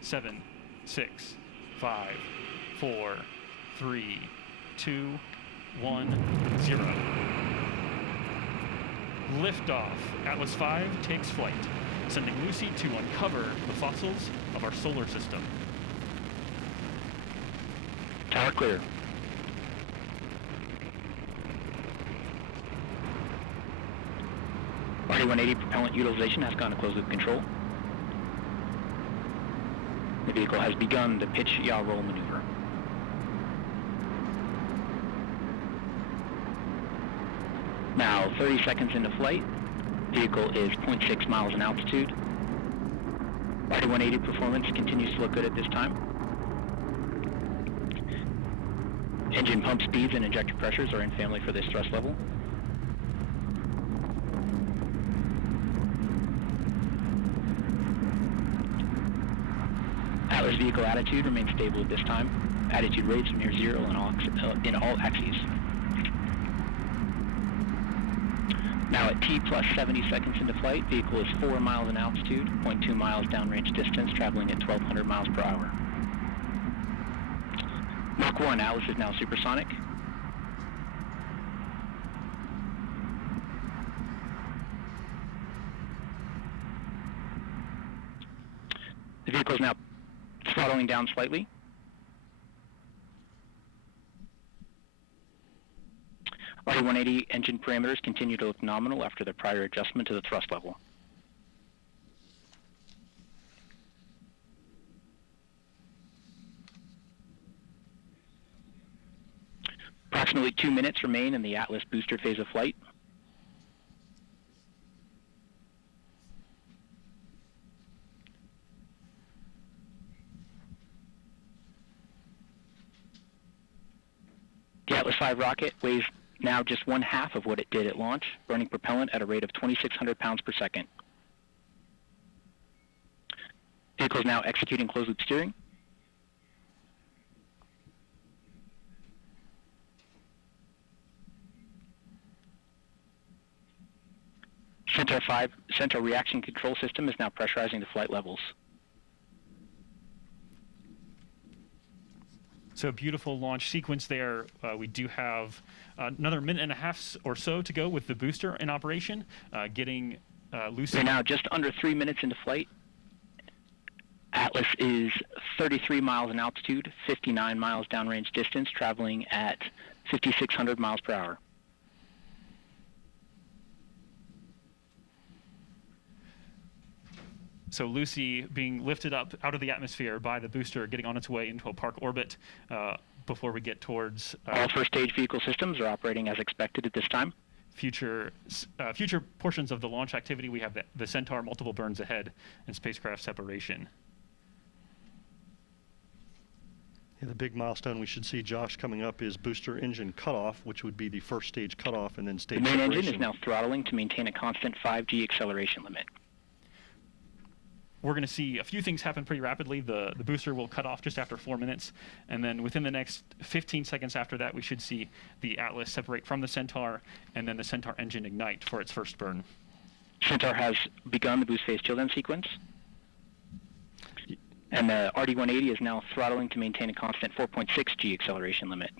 7, 6, 5, 4, 3, 2, 1, 0. Liftoff. Atlas V takes flight, sending Lucy to uncover the fossils of our solar system. Tower clear. RD-180 propellant utilization has gone to closed loop control. The vehicle has begun the pitch yaw roll maneuver. Now 30 seconds into flight. Vehicle is 0.6 miles in altitude. RD-180 performance continues to look good at this time. Engine pump speeds and injector pressures are in family for this thrust level. Atlas vehicle attitude remains stable at this time. Attitude rates are near zero in all axes. Now at T plus 70 seconds into flight, vehicle is 4 miles in altitude, 0.2 miles downrange distance, traveling at 1,200 miles per hour. Mach 1, Atlas is now supersonic. The vehicle is now throttling down slightly. RD-180 engine parameters continue to look nominal after the prior adjustment to the thrust level. Approximately 2 minutes remain in the Atlas booster phase of flight. The Atlas V rocket weighs now just 1/2 of what it did at launch, burning propellant at a rate of 2,600 pounds per second. Vehicle is now executing closed-loop steering. Centaur reaction control system is now pressurizing the flight levels. So a beautiful launch sequence there. We do have another minute and a half or so to go with the booster in operation, getting Lucy. We're now just under 3 minutes into flight. Atlas is 33 miles in altitude, 59 miles downrange distance, traveling at 5,600 miles per hour. So Lucy being lifted up out of the atmosphere by the booster, getting on its way into a park orbit before we get towards... All first stage vehicle systems are operating as expected at this time. Future portions of the launch activity, we have the Centaur multiple burns ahead and spacecraft separation. Yeah, the big milestone we should see, Josh, coming up is booster engine cutoff, which would be the first stage cutoff and then stage separation. The main engine is now throttling to maintain a constant 5G acceleration limit. We're going to see a few things happen pretty rapidly. The booster will cut off just after 4 minutes, and then within the next 15 seconds after that, we should see the Atlas separate from the Centaur, and then the Centaur engine ignite for its first burn. Centaur has begun the boost phase chill-down sequence, and the RD-180 is now throttling to maintain a constant 4.6 G acceleration limit.